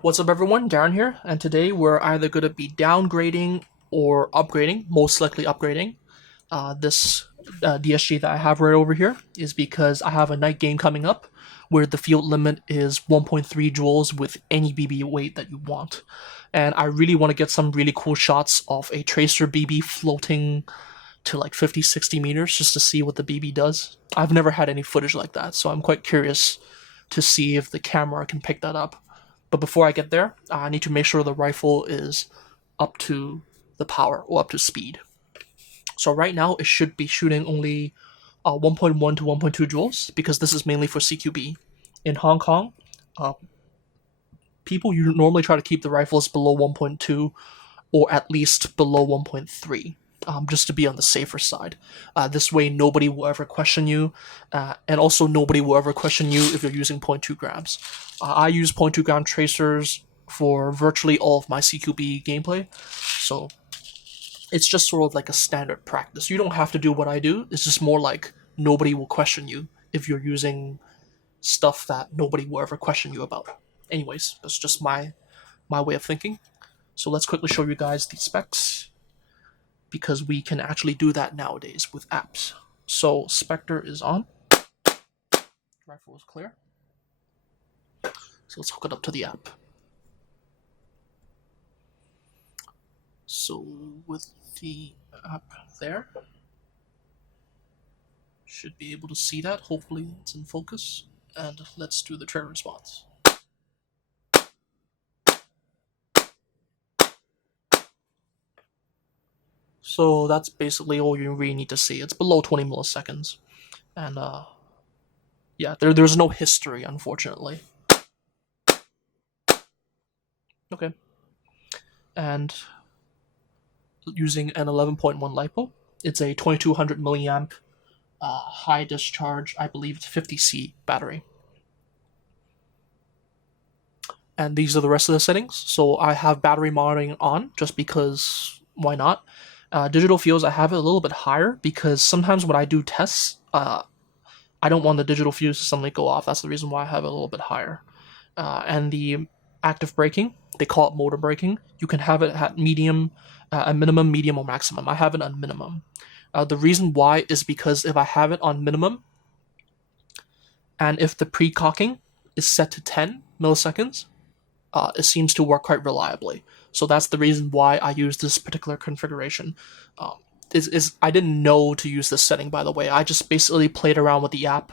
What's up, everyone? Darren here, and today we're either going to be downgrading or upgrading, most likely upgrading. This DSG that I have right over here is because I have a night game coming up where the field limit is 1.3 joules with any BB weight that you want. And I really want to get some really cool shots of a Tracer BB floating to like 50, 60 meters just to see what the BB does. I've never had any footage like that, so I'm quite curious to see if the camera can pick that up. But before I get there, I need to make sure the rifle is up to the power or up to speed. So right now it should be shooting only 1.1 to 1.2 joules because this is mainly for CQB. In Hong Kong, uh, people normally try to keep the rifles below 1.2 or at least below 1.3. Just to be on the safer side. This way, nobody will ever question you, and also nobody will ever question you if you're using zero point 0.2 grams. I use 0.2 gram tracers for virtually all of my CQB gameplay, so it's just sort of like a standard practice. You don't have to do what I do. It's just more like nobody will question you if you're using stuff that nobody will ever question you about. Anyways, that's just my way of thinking. So let's quickly show you guys the specs, because we can actually do that nowadays with apps. So Spectre is on. Rifle is clear. So let's hook it up to the app. So with the app there, should be able to see that. Hopefully it's in focus. And let's do the trigger response. So that's basically all you really need to see. It's below 20 milliseconds. And yeah, there's no history, unfortunately. Okay. And using an 11.1 LiPo, it's a 2200 milliamp high discharge, I believe it's 50C battery. And these are the rest of the settings. So I have battery monitoring on just because why not? Digital fuse, I have it a little bit higher because sometimes when I do tests, I don't want the digital fuse to suddenly go off. That's the reason why I have it a little bit higher. And the active braking, they call it motor braking. You can have it at medium, a minimum, medium, or maximum. I have it on minimum. The reason why is because if I have it on minimum, and if the pre-cocking is set to 10 milliseconds, it seems to work quite reliably. So that's the reason why I use this particular configuration. I didn't know to use this setting, by the way. I just basically played around with the app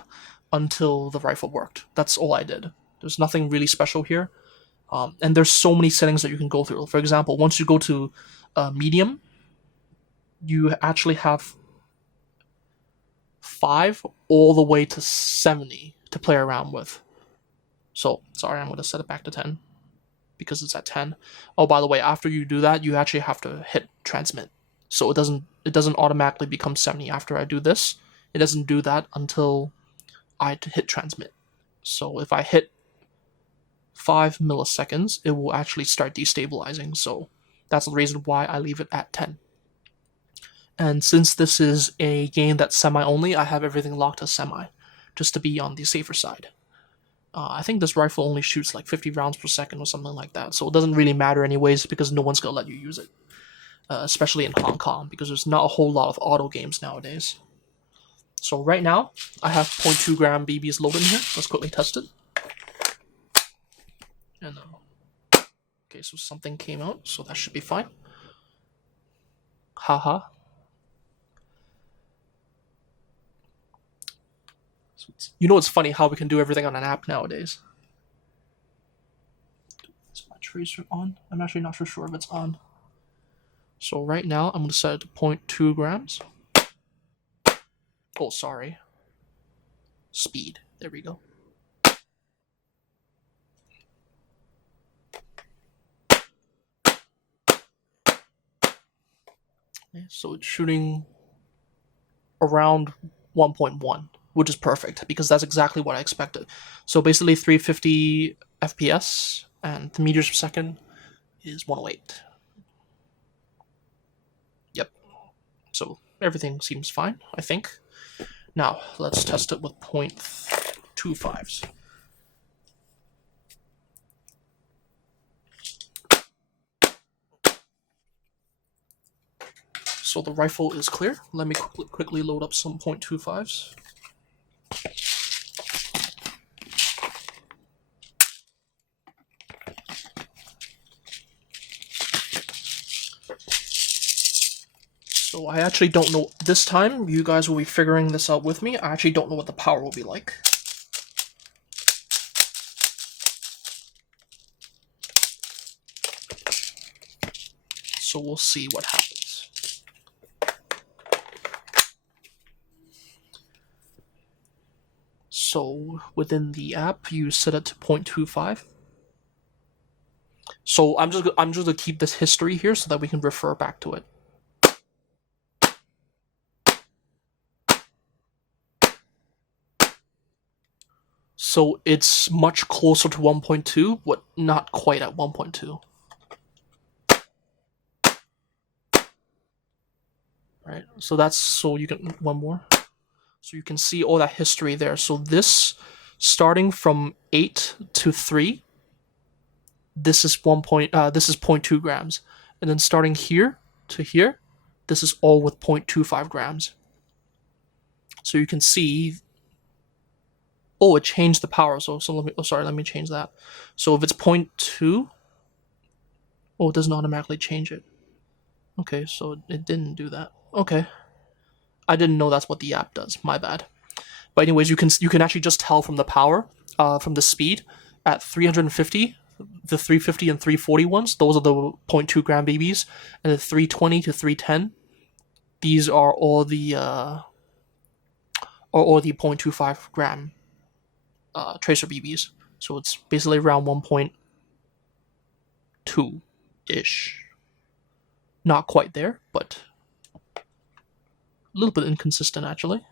until the rifle worked. That's all I did. There's nothing really special here. And there's so many settings that you can go through. For example, once you go to medium, you actually have 5 all the way to 70 to play around with. So, sorry, I'm going to set it back to 10 because it's at 10. Oh, by the way, after you do that, you actually have to hit transmit. So it doesn't automatically become 70 after I do this. It doesn't do that until I hit transmit. So if I hit 5 milliseconds, it will actually start destabilizing. So that's the reason why I leave it at 10. And since this is a game that's semi-only, I have everything locked to semi, just to be on the safer side. I think this rifle only shoots like 50 rounds per second or something like that, so it doesn't really matter anyways because no one's gonna let you use it. Especially in Hong Kong, because there's not a whole lot of auto games nowadays. So right now, I have 0.2 gram BBs loaded in here. Let's quickly test it. And okay, so something came out, so that should be fine. Haha. You know, it's funny how we can do everything on an app nowadays. Is my tracer on? I'm actually not for sure if it's on. So right now, I'm going to set it to 0.2 grams. Oh, sorry. Speed. There we go. Okay, so it's shooting around 1.1, which is perfect because that's exactly what I expected. So basically 350 FPS and the meters per second is 108. Yep. So everything seems fine, I think. Now, let's test it with 0.25s. so the rifle is clear. Let me quickly load up some .25s. So I actually don't know, this time you guys will be figuring this out with me. I actually don't know what the power will be like. So we'll see what happens. So within the app, you set it to 0.25. So I'm just gonna keep this history here so that we can refer back to it. So it's much closer to 1.2, but not quite at 1.2. Right, so that's, so you can, one more. So you can see all that history there. So this, starting from 8 to 3, this is 0.2 grams. And then starting here to here, this is all with 0.25 grams. So you can see, oh, it changed the power. So let me change that. So if it's 0.2, oh, it doesn't automatically change it. Okay, so it didn't do that. Okay. I didn't know that's what the app does. My bad. But anyways, you can actually just tell from the power, from the speed at 350, the 350 and 340 ones. Those are the 0.2 gram BBs, and the 320 to 310. These are all the 0.25 gram tracer BBs. So it's basically around 1.2 ish. Not quite there, but a little bit inconsistent actually.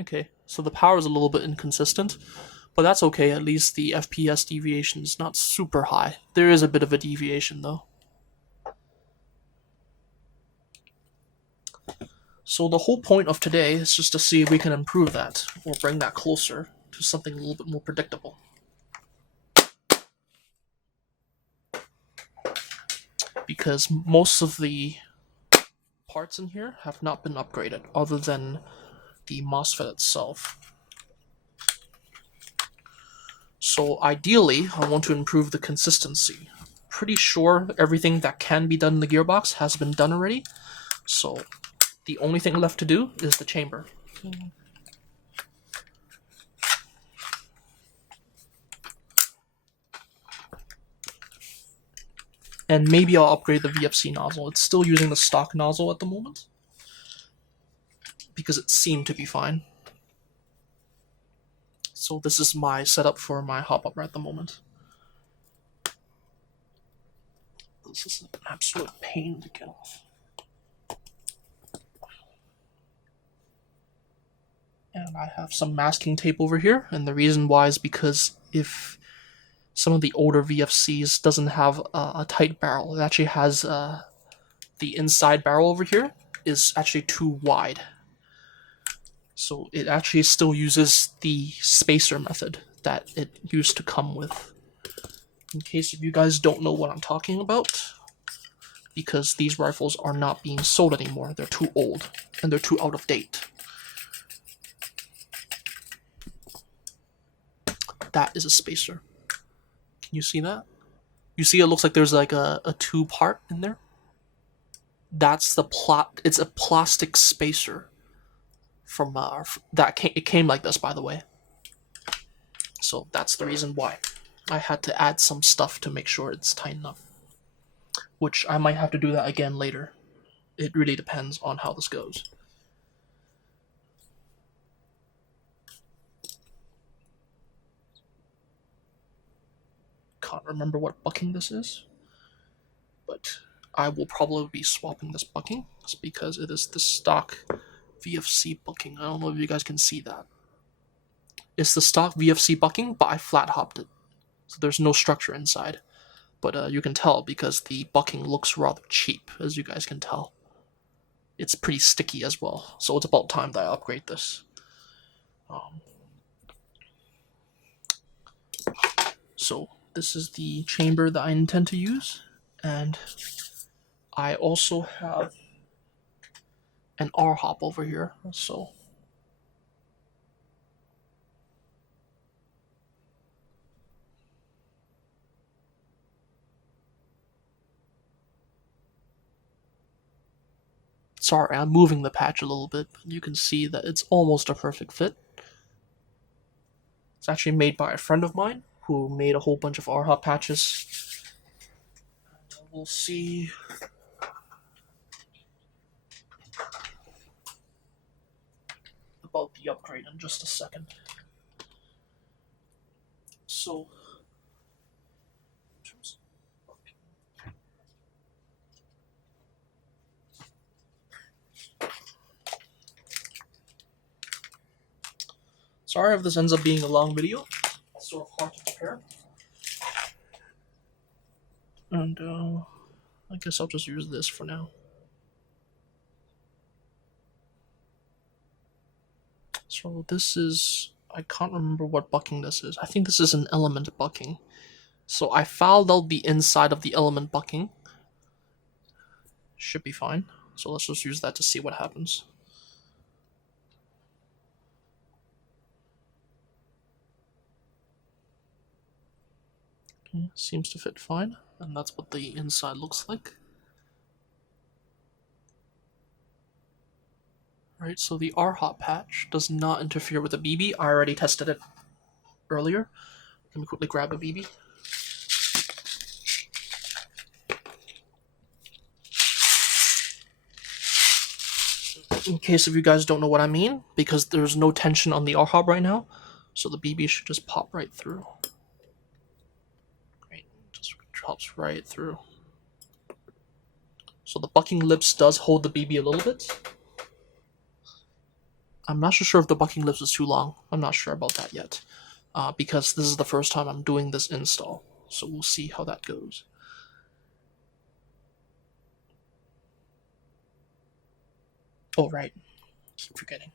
Okay, so the power is a little bit inconsistent, but that's okay. At least the FPS deviation is not super high. There is a bit of a deviation though. So the whole point of today is just to see if we can improve that, or bring that closer to something a little bit more predictable. Because most of the parts in here have not been upgraded, other than the MOSFET itself. So ideally, I want to improve the consistency. Pretty sure everything that can be done in the gearbox has been done already. So the only thing left to do is the chamber. And maybe I'll upgrade the VFC nozzle. It's still using the stock nozzle at the moment, because it seemed to be fine. So this is my setup for my hop-upper at the moment. This is an absolute pain to get off. And I have some masking tape over here, and the reason why is because if some of the older VFCs doesn't have a tight barrel, it actually has the inside barrel over here is actually too wide. So it actually still uses the spacer method that it used to come with. In case if you guys don't know what I'm talking about, because these rifles are not being sold anymore. They're too old, and they're too out of date. That is a spacer. Can you see that? You see it looks like there's like a two-part in there? That's the plot. It's a plastic spacer. From it came like this, by the way. So that's the reason why I had to add some stuff to make sure it's tight enough, which I might have to do that again later. It really depends on how this goes. Can't remember what bucking this is, but I will probably be swapping this bucking because it is the stock VFC bucking. I don't know if you guys can see that. It's the stock VFC bucking, but I flat hopped it, so there's no structure inside. But you can tell because the bucking looks rather cheap, as you guys can tell. It's pretty sticky as well, so it's about time that I upgrade this. So this is the chamber that I intend to use, and I also have an R hop over here. So sorry, I'm moving the patch a little bit, but you can see that it's almost a perfect fit. It's actually made by a friend of mine who made a whole bunch of R hop patches. We'll see. About the upgrade in just a second. So, sorry if this ends up being a long video. It's sort of hard to prepare. And I guess I'll just use this for now. So this is, I can't remember what bucking this is. I think this is an element bucking. So I fouled out the inside of the element bucking. Should be fine. So let's just use that to see what happens. Okay, seems to fit fine. And that's what the inside looks like. Right, so the R-hop patch does not interfere with the BB. I already tested it earlier. Let me quickly grab a BB. In case if you guys don't know what I mean, because there's no tension on the R-hop right now, so the BB should just pop right through. Great, just drops right through. So the bucking lips does hold the BB a little bit. I'm not so sure if the bucking lips is too long. I'm not sure about that yet, because this is the first time I'm doing this install. So we'll see how that goes. Oh, right. Keep forgetting.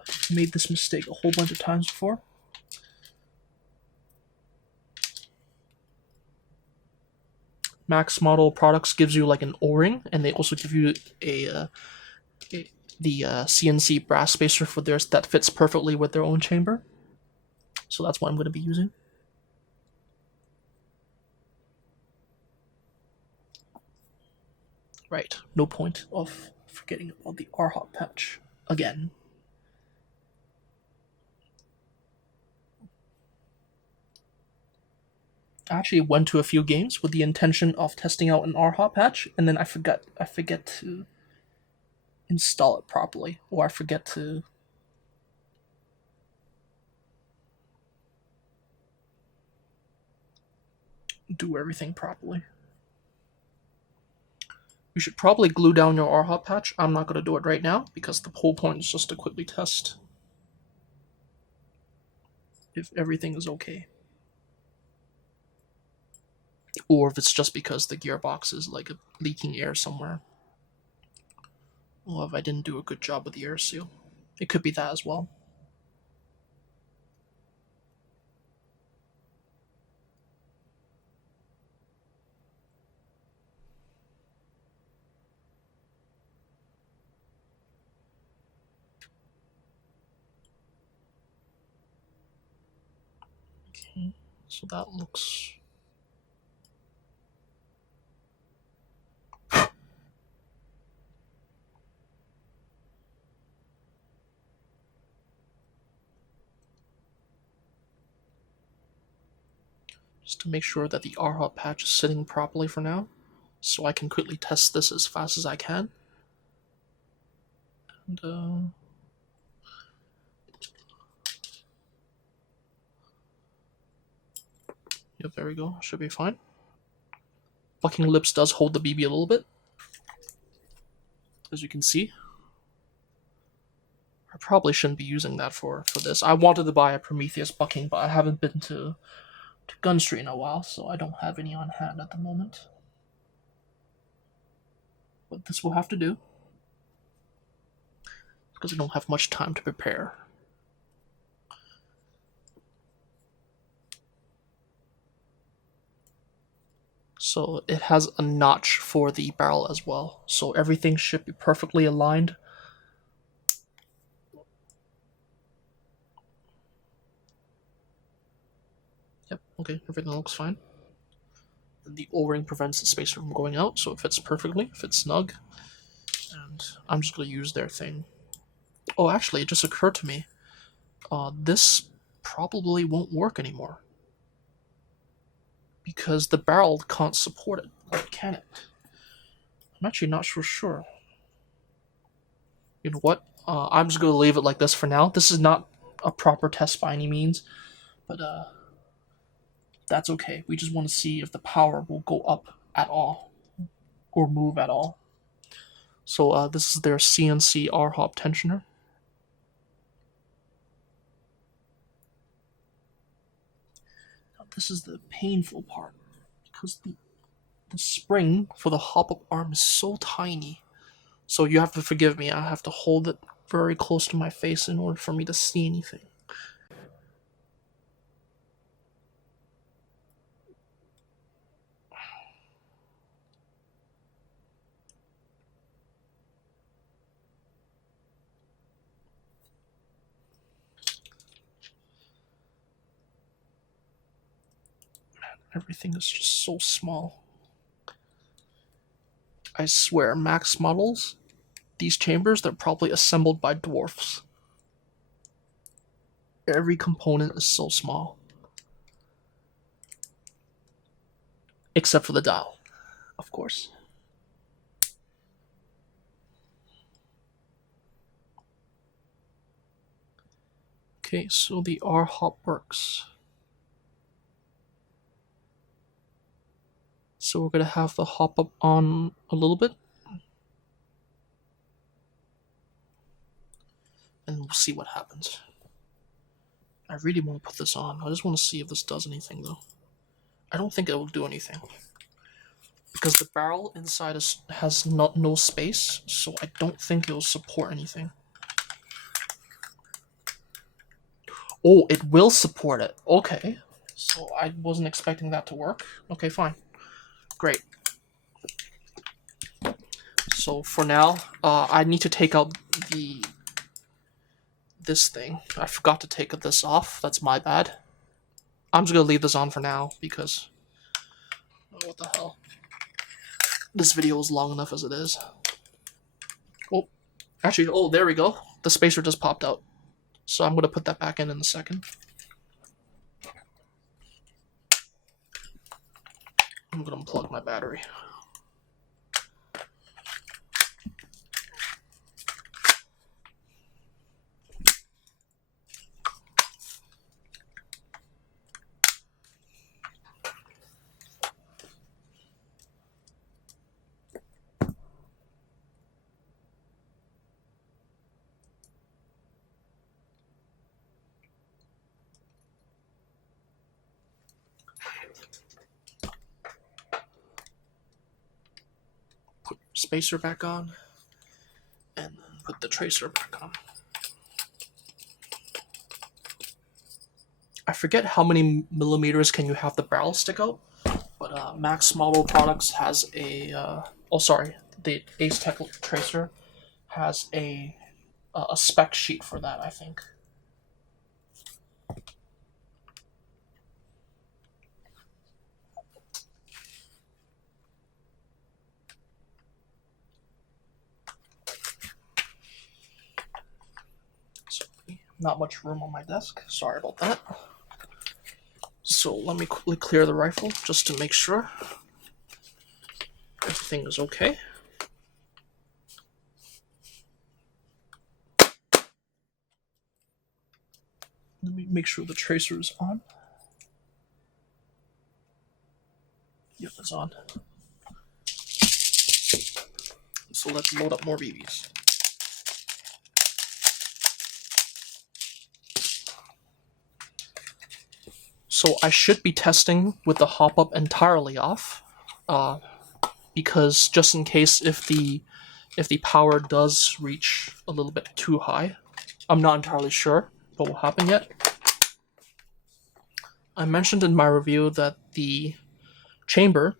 I've made this mistake a whole bunch of times before. Max Model Products gives you like an O-ring, and they also give you the CNC brass spacer for theirs that fits perfectly with their own chamber. So that's what I'm going to be using. Right, no point of forgetting about the R-hop patch again. I actually went to a few games with the intention of testing out an R-hop patch, and then I forget to install it properly, or I forget to do everything properly. You should probably glue down your R-hop patch. I'm not going to do it right now, because the whole point is just to quickly test if everything is okay. Or if it's just because the gearbox is like leaking air somewhere. Or if I didn't do a good job with the air seal. It could be that as well. Okay, so that looks... Just to make sure that the R-hop patch is sitting properly for now, so I can quickly test this as fast as I can. And yep, there we go. Should be fine. Bucking lips does hold the BB a little bit, as you can see. I probably shouldn't be using that for this. I wanted to buy a Prometheus bucking, but I haven't been to Gun Street in a while, so I don't have any on hand at the moment. But this will have to do, because I don't have much time to prepare. So it has a notch for the barrel as well. So everything should be perfectly aligned. Yep, okay, everything looks fine. And the O-ring prevents the spacer from going out, so it fits perfectly, fits snug. And I'm just going to use their thing. Oh, actually, it just occurred to me. This probably won't work anymore. Because the barrel can't support it. Or can it? I'm actually not so sure. You know what? I'm just going to leave it like this for now. This is not a proper test by any means. But that's okay. We just want to see if the power will go up at all. Or move at all. So this is their CNC R-hop tensioner. Now, this is the painful part. Because the spring for the hop-up arm is so tiny. So you have to forgive me. I have to hold it very close to my face in order for me to see anything. Everything is just so small. I swear, Max models, these chambers, they're probably assembled by dwarfs. Every component is so small. Except for the dial, of course. Okay, so the R-hop works. So we're going to have the hop up on a little bit. And we'll see what happens. I really want to put this on. I just want to see if this does anything, though. I don't think it will do anything. Because the barrel inside has no space, so I don't think it will support anything. Oh, it will support it. Okay. So I wasn't expecting that to work. Okay, fine. Great. So for now, I need to take out this thing. I forgot to take this off. That's my bad. I'm just gonna leave this on for now because what the hell. This video is long enough as it is. Oh, actually, oh, there we go. The spacer just popped out. So I'm gonna put that back in a second. I'm gonna unplug my battery. Put spacer back on, and then put the tracer back on. I forget how many millimeters can you have the barrel stick out, but Max Model Products has a, the Ace Tech tracer has a spec sheet for that, I think. Not much room on my desk. Sorry about that. So let me quickly clear the rifle just to make sure everything is okay. Let me make sure the tracer is on. Yep, it's on. So let's load up more BBs. So I should be testing with the hop up entirely off, because just in case if the power does reach a little bit too high, I'm not entirely sure what will happen yet. I mentioned in my review that the chamber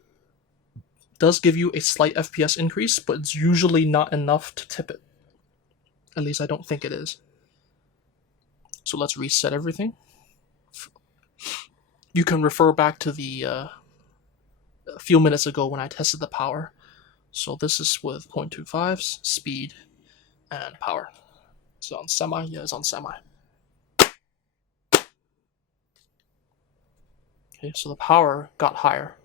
does give you a slight FPS increase, but it's usually not enough to tip it. At least I don't think it is. So let's reset everything. You can refer back to the a few minutes ago when I tested the power. So this is with 0.25s, speed, and power. Is it on semi? Yeah, it's on semi. Okay, so the power got higher.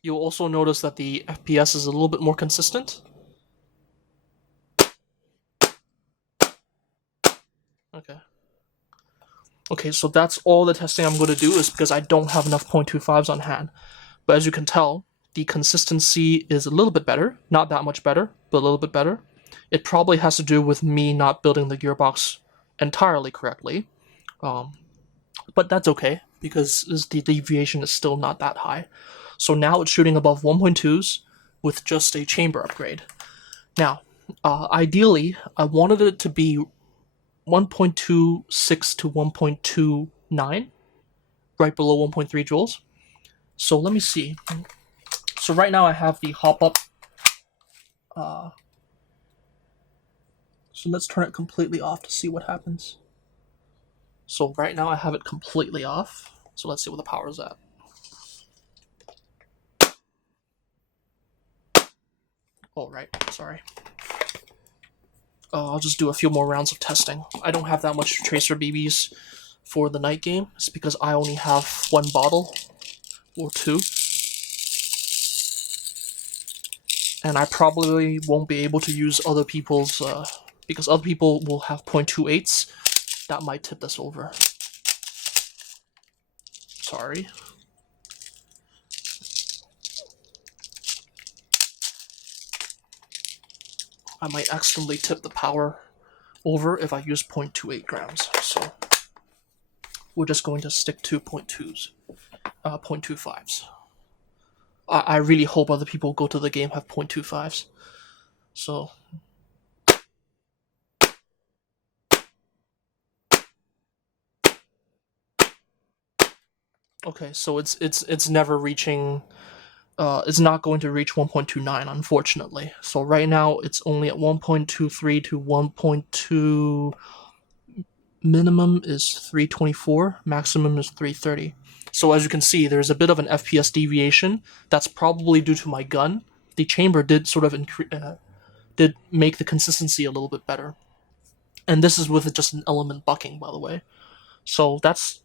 You'll also notice that the FPS is a little bit more consistent. Okay, so that's all the testing I'm going to do is because I don't have enough 0.25s on hand. But as you can tell, the consistency is a little bit better. Not that much better, but a little bit better. It probably has to do with me not building the gearbox entirely correctly. But that's okay, because the deviation is still not that high. So now it's shooting above 1.2s with just a chamber upgrade. Now, ideally, I wanted it to be 1.26 to 1.29, right below 1.3 joules. So let me see. So right now I have the hop up. So let's turn it completely off to see what happens. So right now I have it completely off. So let's see what the power is at. Oh, right, sorry. I'll just do a few more rounds of testing. I don't have that much tracer BBs for the night game. It's because I only have one bottle or two. And I probably won't be able to use other people's, because other people will have 0.28s. That might tip this over. Sorry. I might accidentally tip the power over if I use 0.28 grams. So we're just going to stick to 0.2s, 0.25s. I really hope other people go to the game have 0.25s. So okay, so it's never reaching. It's not going to reach 1.29, unfortunately. So right now it's only at 1.23 to 1.2. Minimum is 324, maximum is 330. So as you can see, there's a bit of an FPS deviation. That's probably due to my gun. The chamber did sort of did make the consistency a little bit better. And this is with just an element bucking, by the way. So that's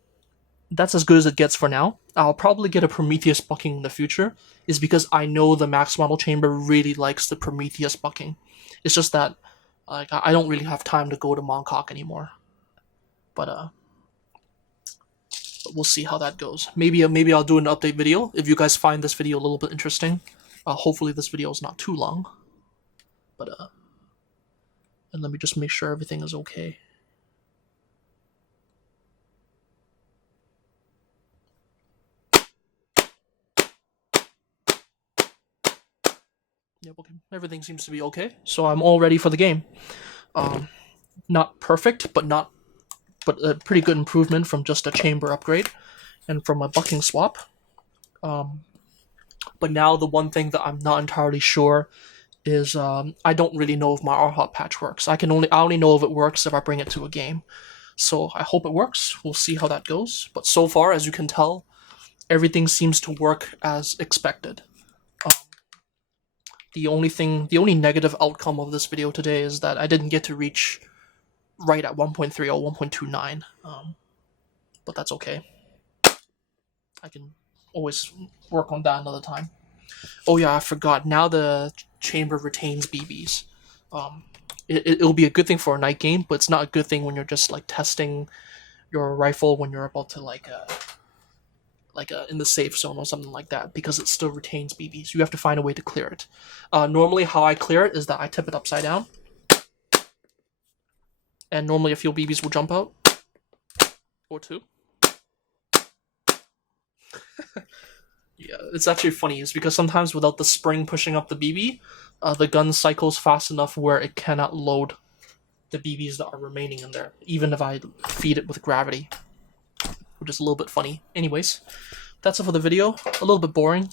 as good as it gets for now. I'll probably get a Prometheus bucking in the future, is because I know the max model chamber really likes the Prometheus bucking. It's just that like I don't really have time to go to Mongkok anymore. But we'll see how that goes. Maybe I'll do an update video if you guys find this video a little bit interesting. Hopefully this video is not too long. But and let me just make sure everything is okay. Yep, okay. Everything seems to be okay. So I'm all ready for the game. Not perfect, but a pretty good improvement from just a chamber upgrade and from a bucking swap. But now the one thing that I'm not entirely sure is I don't really know if my RHOT patch works. I only know if it works if I bring it to a game. So I hope it works. We'll see how that goes. But so far, as you can tell, everything seems to work as expected. The only negative outcome of this video today is that I didn't get to reach right at 1.3 or 1.29. But that's okay. I can always work on that another time. Oh yeah, I forgot. Now the chamber retains BBs. It'll be a good thing for a night game, but it's not a good thing when you're just like testing your rifle when you're about to in the safe zone or something like that, because it still retains BBs. You have to find a way to clear it. Normally how I clear it is that I tip it upside down, and normally a few BBs will jump out, or two. Yeah, it's actually funny. It's because sometimes without the spring pushing up the BB, the gun cycles fast enough where it cannot load the BBs that are remaining in there, even if I feed it with gravity. which is a little bit funny. Anyways, that's it for the video. A little bit boring,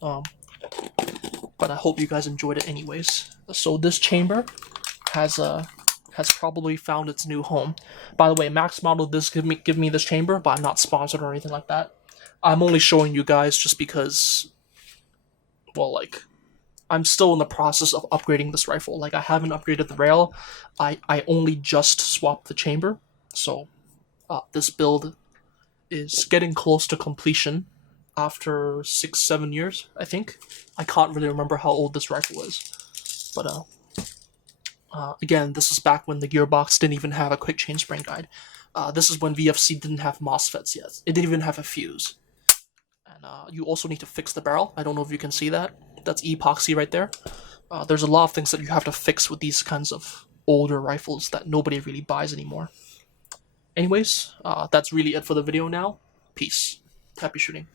but I hope you guys enjoyed it anyways. So this chamber has probably found its new home. By the way, Max Model this give me this chamber, but I'm not sponsored or anything like that. I'm only showing you guys just because, well, like, I'm still in the process of upgrading this rifle. Like, I haven't upgraded the rail. I only just swapped the chamber, so this build is getting close to completion after 6-7 years, I think. I can't really remember how old this rifle is, but again, this is back when the gearbox didn't even have a quick change spring guide. This is when VFC didn't have MOSFETs yet. It didn't even have a fuse. And you also need to fix the barrel. I don't know if you can see that. That's epoxy right there. There's a lot of things that you have to fix with these kinds of older rifles that nobody really buys anymore. Anyways, that's really it for the video now. Peace. Happy shooting.